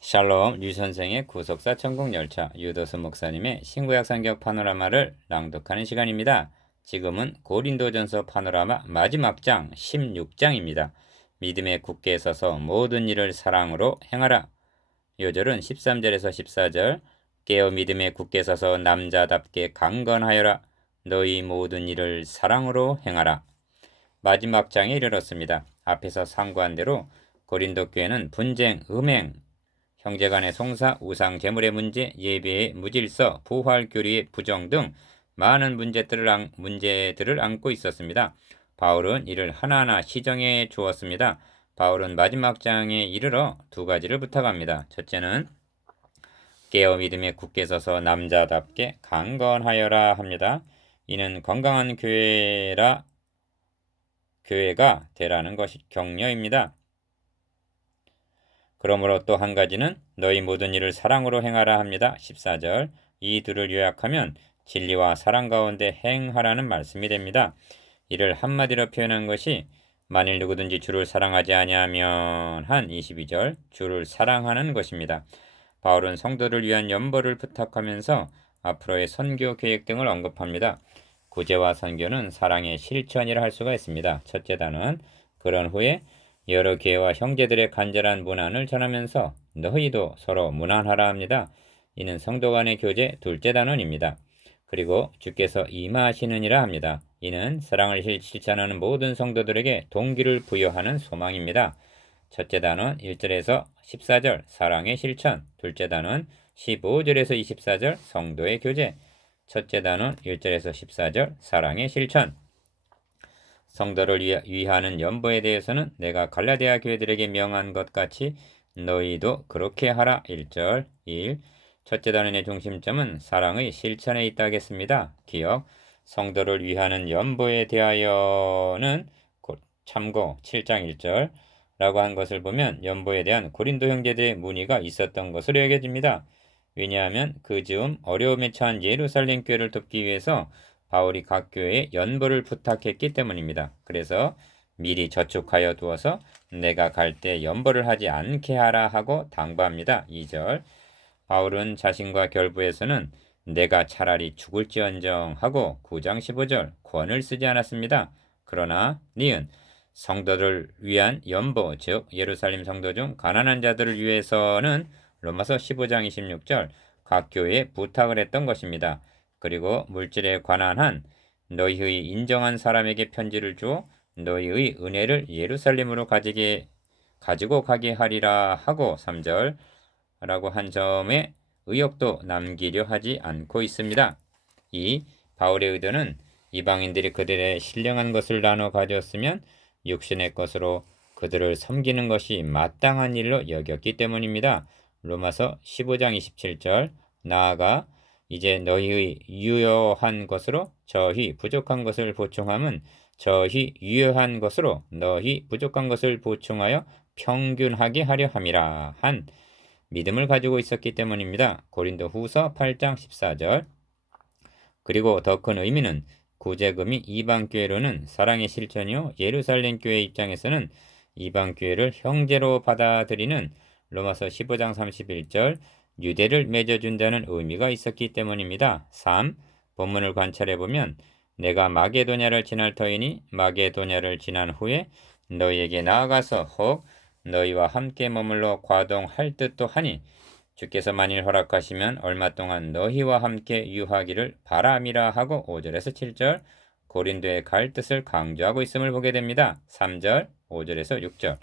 샬롬 류선생의 구속사 천국열차 유도수 목사님의 신구약 성경 파노라마를 낭독하는 시간입니다. 지금은 고린도전서 파노라마 마지막 장 16장입니다. 믿음에 굳게 서서 모든 일을 사랑으로 행하라. 요절은 13절에서 14절 깨어 믿음에 굳게 서서 남자답게 강건하여라. 너희 모든 일을 사랑으로 행하라. 마지막 장에 이르렀습니다. 앞에서 상고한 대로 고린도 교회는 분쟁, 음행, 형제간의 송사, 우상 제물의 문제, 예배의 무질서, 부활 교리의 부정 등 많은 문제들을 안고 있었습니다. 바울은 이를 하나하나 시정해 주었습니다. 바울은 마지막 장에 이르러 두 가지를 부탁합니다. 첫째는 깨어 믿음에 굳게 서서 남자답게 강건하여라 합니다. 이는 건강한 교회가 되라는 것이 격려입니다. 그러므로 또 한 가지는 너희 모든 일을 사랑으로 행하라 합니다. 14절. 이 둘을 요약하면 진리와 사랑 가운데 행하라는 말씀이 됩니다. 이를 한마디로 표현한 것이 만일 누구든지 주를 사랑하지 아니하면 한 22절 주를 사랑하는 것입니다. 바울은 성도를 위한 연보를 부탁하면서 앞으로의 선교 계획 등을 언급합니다. 구제와 선교는 사랑의 실천이라 할 수가 있습니다. 첫째 단은 그런 후에 여러 교회와 형제들의 간절한 문안을 전하면서 너희도 서로 문안하라 합니다. 이는 성도 간의 교제 둘째 단원입니다. 그리고 주께서 임하시느니라 합니다. 이는 사랑을 실천하는 모든 성도들에게 동기를 부여하는 소망입니다. 첫째 단원 1절에서 14절 사랑의 실천, 둘째 단원 15절에서 24절 성도의 교제, 첫째 단원 1절에서 14절 사랑의 실천. 성도를 위하는 연보에 대해서는 내가 갈라디아 교회들에게 명한 것 같이 너희도 그렇게 하라. 1절 1. 첫째 단원의 중심점은 사랑의 실천에 있다 하겠습니다. 기억, 성도를 위하는 연보에 대하여는 참고 7장 1절 라고 한 것을 보면 연보에 대한 고린도 형제들의 문의가 있었던 것으로 여겨집니다. 왜냐하면 그 즈음 어려움에 처한 예루살렘 교회를 돕기 위해서 바울이 각 교회에 연보를 부탁했기 때문입니다. 그래서 미리 저축하여 두어서 내가 갈 때 연보를 하지 않게 하라 하고 당부합니다. 2절. 바울은 자신과 결부에서는 내가 차라리 죽을지언정 하고 9장 15절 권을 쓰지 않았습니다. 그러나 니은 성도를 위한 연보, 즉 예루살렘 성도 중 가난한 자들을 위해서는 로마서 15장 26절 각 교회에 부탁을 했던 것입니다. 그리고 물질에 관한 한 너희의 인정한 사람에게 편지를 주어 너희의 은혜를 예루살렘으로 가지고 가게 하리라 하고 3절 라고 한 점에 의욕도 남기려 하지 않고 있습니다. 이 바울의 의도는 이방인들이 그들의 신령한 것을 나눠 가졌으면 육신의 것으로 그들을 섬기는 것이 마땅한 일로 여겼기 때문입니다. 로마서 15장 27절 나아가 이제 너희의 유효한 것으로 저희 부족한 것을 보충함은 저희 유효한 것으로 너희 부족한 것을 보충하여 평균하게 하려 함이라 한 믿음을 가지고 있었기 때문입니다. 고린도 후서 8장 14절. 그리고 더 큰 의미는 구제금이 이방교회로는 사랑의 실천이요 예루살렘 교회 입장에서는 이방교회를 형제로 받아들이는 로마서 15장 31절 유대를 맺어준다는 의미가 있었기 때문입니다. 3. 본문을 관찰해보면 내가 마게도냐를 지날 터이니 마게도냐를 지난 후에 너희에게 나아가서 혹 너희와 함께 머물러 과동할 듯도 하니 주께서 만일 허락하시면 얼마 동안 너희와 함께 유하기를 바람이라 하고 5절에서 7절 고린도에 갈 뜻을 강조하고 있음을 보게 됩니다. 3절, 5절에서 6절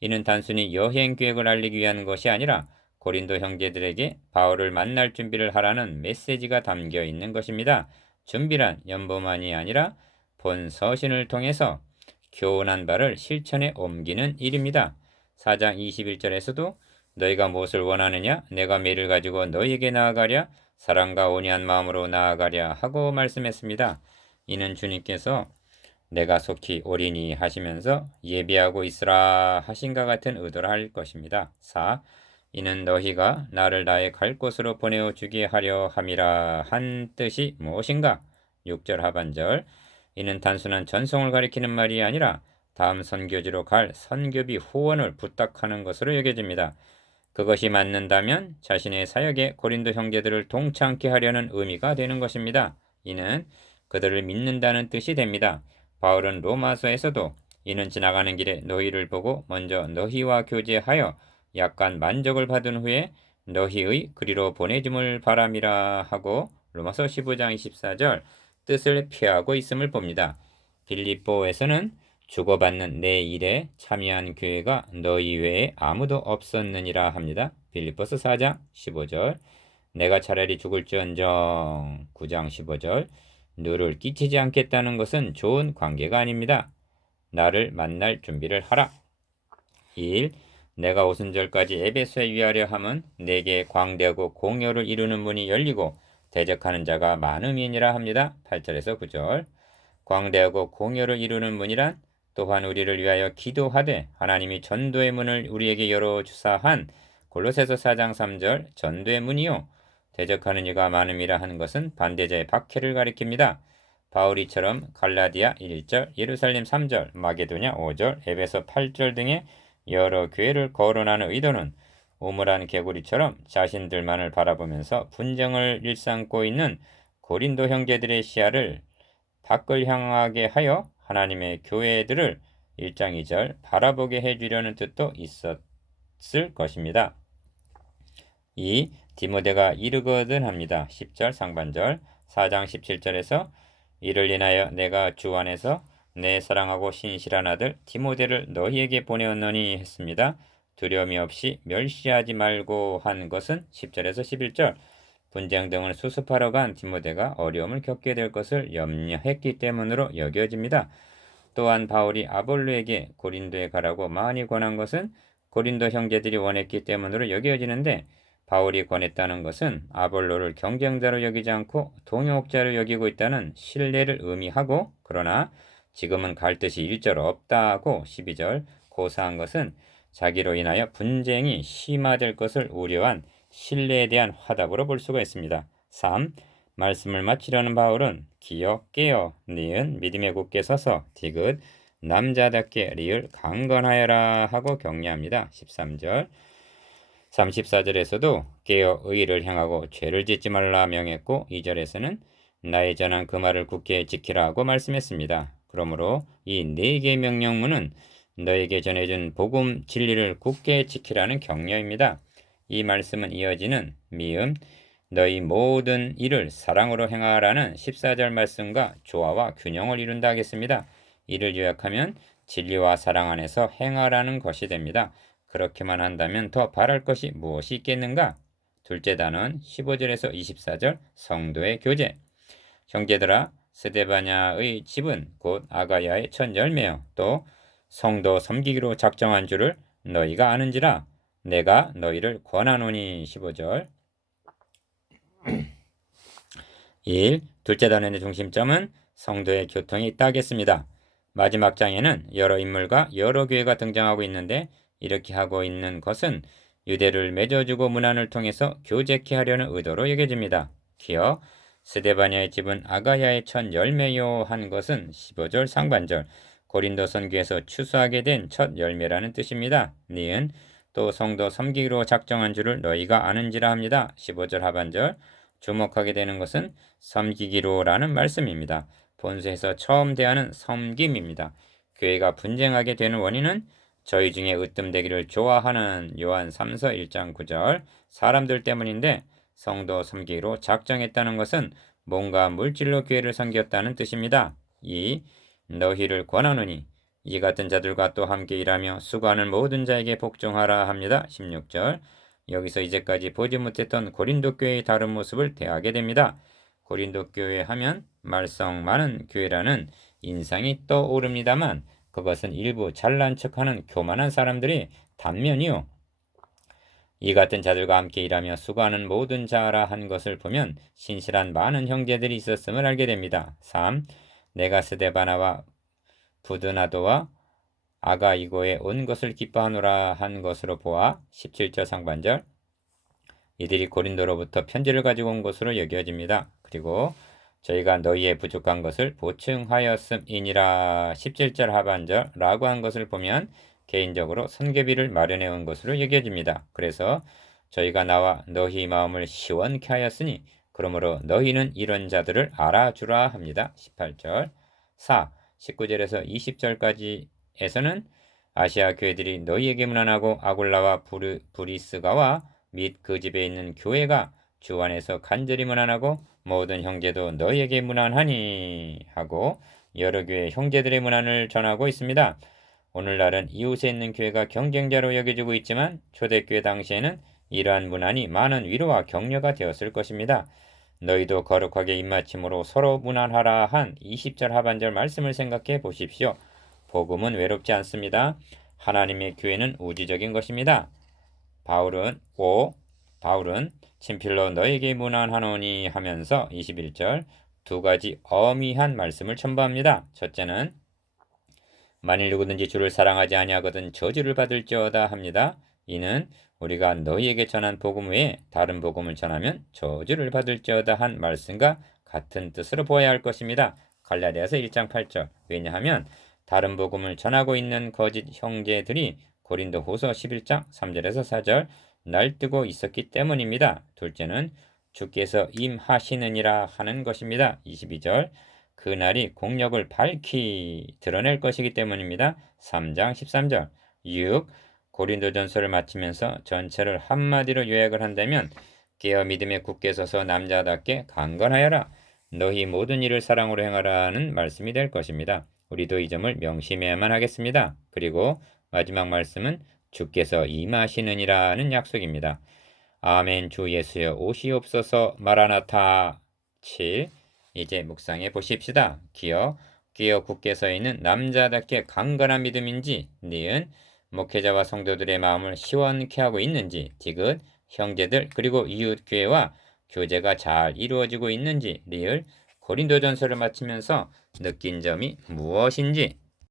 이는 단순히 여행 계획을 알리기 위한 것이 아니라 고린도 형제들에게 바울을 만날 준비를 하라는 메시지가 담겨 있는 것입니다. 준비란 연보만이 아니라 본 서신을 통해서 교훈한 바를 실천에 옮기는 일입니다. 4장 21절에서도 너희가 무엇을 원하느냐? 내가 매를 가지고 너희에게 나아가랴? 사랑과 온유한 마음으로 나아가랴 하고 말씀했습니다. 이는 주님께서 내가 속히 오리니 하시면서 예비하고 있으라 하신과 같은 의도를 할 것입니다. 4. 이는 너희가 나를 나의 갈 곳으로 보내어 주게 하려 함이라 한 뜻이 무엇인가? 6절 하반절 이는 단순한 전송을 가리키는 말이 아니라 다음 선교지로 갈 선교비 후원을 부탁하는 것으로 여겨집니다. 그것이 맞는다면 자신의 사역에 고린도 형제들을 동참케 하려는 의미가 되는 것입니다. 이는 그들을 믿는다는 뜻이 됩니다. 바울은 로마서에서도 이는 지나가는 길에 너희를 보고 먼저 너희와 교제하여 약간 만족을 받은 후에 너희의 그리로 보내줌을 바람이라 하고 로마서 15장 24절 뜻을 피하고 있음을 봅니다. 빌립보에서는 주고받는 내 일에 참여한 교회가 너희 외에 아무도 없었느니라 합니다. 빌립보서 4장 15절 내가 차라리 죽을지언정 9장 15절 누를 끼치지 않겠다는 것은 좋은 관계가 아닙니다. 나를 만날 준비를 하라. 1. 내가 오순절까지 에베소에 위하려 함은 내게 광대하고 공효를 이루는 문이 열리고 대적하는 자가 많음이니라 합니다. 8절에서 9절 광대하고 공효를 이루는 문이란 또한 우리를 위하여 기도하되 하나님이 전도의 문을 우리에게 열어주사 한 골로새서 4장 3절 전도의 문이요 대적하는 이가 많음이라 하는 것은 반대자의 박해를 가리킵니다. 바울이처럼 갈라디아 1절, 예루살렘 3절, 마게도냐 5절, 에베소 8절 등의 여러 교회를 거론하는 의도는 우물한 개구리처럼 자신들만을 바라보면서 분쟁을 일삼고 있는 고린도 형제들의 시야를 밖을 향하게 하여 하나님의 교회들을 1장 2절 바라보게 해주려는 뜻도 있었을 것입니다. 2. 디모데가 이르거든 합니다. 10절 상반절 4장 17절에서 이를 인하여 내가 주 안에서 내 사랑하고 신실한 아들 디모데를 너희에게 보내었노니 했습니다. 두려움이 없이 멸시하지 말고 한 것은 10절에서 11절 분쟁 등을 수습하러 간 디모데가 어려움을 겪게 될 것을 염려했기 때문으로 여겨집니다. 또한 바울이 아볼로에게 고린도에 가라고 많이 권한 것은 고린도 형제들이 원했기 때문으로 여겨지는데 바울이 권했다는 것은 아볼로를 경쟁자로 여기지 않고 동역자로 여기고 있다는 신뢰를 의미하고 그러나 지금은 갈 뜻이 일절 없다고 12절 고사한 것은 자기로 인하여 분쟁이 심화될 것을 우려한 신뢰에 대한 화답으로 볼 수가 있습니다. 3. 말씀을 마치려는 바울은 기어 깨어 니은 믿음에 굳게 서서 디귿 남자답게 리을 강건하여라 하고 격려합니다. 13절 34절에서도 깨어 의를 향하고 죄를 짓지 말라 명했고 2절에서는 나의 전한 그 말을 굳게 지키라 하고 말씀했습니다. 그러므로 이 네 개의 명령문은 너에게 전해준 복음 진리를 굳게 지키라는 격려입니다. 이 말씀은 이어지는 미음 너희 모든 일을 사랑으로 행하라는 14절 말씀과 조화와 균형을 이룬다 하겠습니다. 이를 요약하면 진리와 사랑 안에서 행하라는 것이 됩니다. 그렇게만 한다면 더 바랄 것이 무엇이 있겠는가? 둘째 단원 15절에서 24절 성도의 교제. 형제들아 스데바냐의 집은 곧 아가야의 첫 열매요. 또 성도 섬기기로 작정한 줄을 너희가 아는지라 내가 너희를 권하노니 15절 1. 둘째 단원의 중심점은 성도의 교통이 있다 하겠습니다. 마지막 장에는 여러 인물과 여러 교회가 등장하고 있는데 이렇게 하고 있는 것은 유대를 맺어주고 문안을 통해서 교제케 하려는 의도로 여겨집니다. 기어 스데바냐의 집은 아가야의 첫 열매요 한 것은 15절 상반절 고린도 선교에서 추수하게 된 첫 열매라는 뜻입니다. 니은 또 성도 섬기기로 작정한 줄을 너희가 아는지라 합니다. 15절 하반절 주목하게 되는 것은 섬기기로라는 말씀입니다. 본서에서 처음 대하는 섬김입니다. 교회가 분쟁하게 되는 원인은 저희 중에 으뜸되기를 좋아하는 요한 3서 1장 9절 사람들 때문인데 성도 섬기기로 작정했다는 것은 뭔가 물질로 교회를 섬겼다는 뜻입니다. 2. 너희를 권하노니 이 같은 자들과 또 함께 일하며 수고하는 모든 자에게 복종하라 합니다. 16절 여기서 이제까지 보지 못했던 고린도 교회의 다른 모습을 대하게 됩니다. 고린도 교회 하면 말썽 많은 교회라는 인상이 떠오릅니다만 그것은 일부 잘난 척하는 교만한 사람들의 단면이요. 이 같은 자들과 함께 일하며 수고하는 모든 자라 한 것을 보면 신실한 많은 형제들이 있었음을 알게 됩니다. 3. 내가 스데바나와 부드나도와 아가이고에 온 것을 기뻐하노라 한 것으로 보아 17절 상반절 이들이 고린도로부터 편지를 가지고 온 것으로 여겨집니다. 그리고 저희가 너희의 부족한 것을 보충하였음이니라 17절 하반절 라고 한 것을 보면 개인적으로 선교비를 마련해 온 것으로 여겨집니다. 그래서 저희가 나와 너희 마음을 시원케 하였으니 그러므로 너희는 이런 자들을 알아주라 합니다. 18절 4. 19절에서 20절까지에서는 아시아 교회들이 너희에게 문안하고 아굴라와 브리스가와 및 그 집에 있는 교회가 주 안에서 간절히 문안하고 모든 형제도 너희에게 문안하니 하고 여러 교회 형제들의 문안을 전하고 있습니다. 오늘날은 이웃에 있는 교회가 경쟁자로 여겨지고 있지만 초대교회 당시에는 이러한 문안이 많은 위로와 격려가 되었을 것입니다. 너희도 거룩하게 입맞춤으로 서로 문안하라 한 20절 하반절 말씀을 생각해 보십시오. 복음은 외롭지 않습니다. 하나님의 교회는 우주적인 것입니다. 바울은 친필로 너에게 문안하노니 하면서 21절 두 가지 어미한 말씀을 첨부합니다. 첫째는 만일 누구든지 주를 사랑하지 아니하거든 저주를 받을지어다 합니다. 이는 우리가 너희에게 전한 복음 외에 다른 복음을 전하면 저주를 받을지어다 한 말씀과 같은 뜻으로 보아야 할 것입니다. 갈라디아서 1장 8절. 왜냐하면 다른 복음을 전하고 있는 거짓 형제들이 고린도후서 11장 3절에서 4절 날뛰고 있었기 때문입니다. 둘째는 주께서 임하시느니라 하는 것입니다. 22절. 그날이 공력을 밝히 드러낼 것이기 때문입니다. 3장 13절 6. 고린도전서를 마치면서 전체를 한마디로 요약을 한다면 깨어 믿음에 굳게 서서 남자답게 강건하여라. 너희 모든 일을 사랑으로 행하라는 말씀이 될 것입니다. 우리도 이 점을 명심해야만 하겠습니다. 그리고 마지막 말씀은 주께서 임하시느니라는 약속입니다. 아멘. 주 예수여 오시옵소서. 마라나타. 7. 이제 묵상해 보십시다. 끼어 굳게 서 있는 남자답게 강건한 믿음인지, 니은 목회자와 성도들의 마음을 시원케 하고 있는지, 디귿 형제들 그리고 이웃교회와 교제가 잘 이루어지고 있는지, 리을 고린도전서를 마치면서 느낀 점이 무엇인지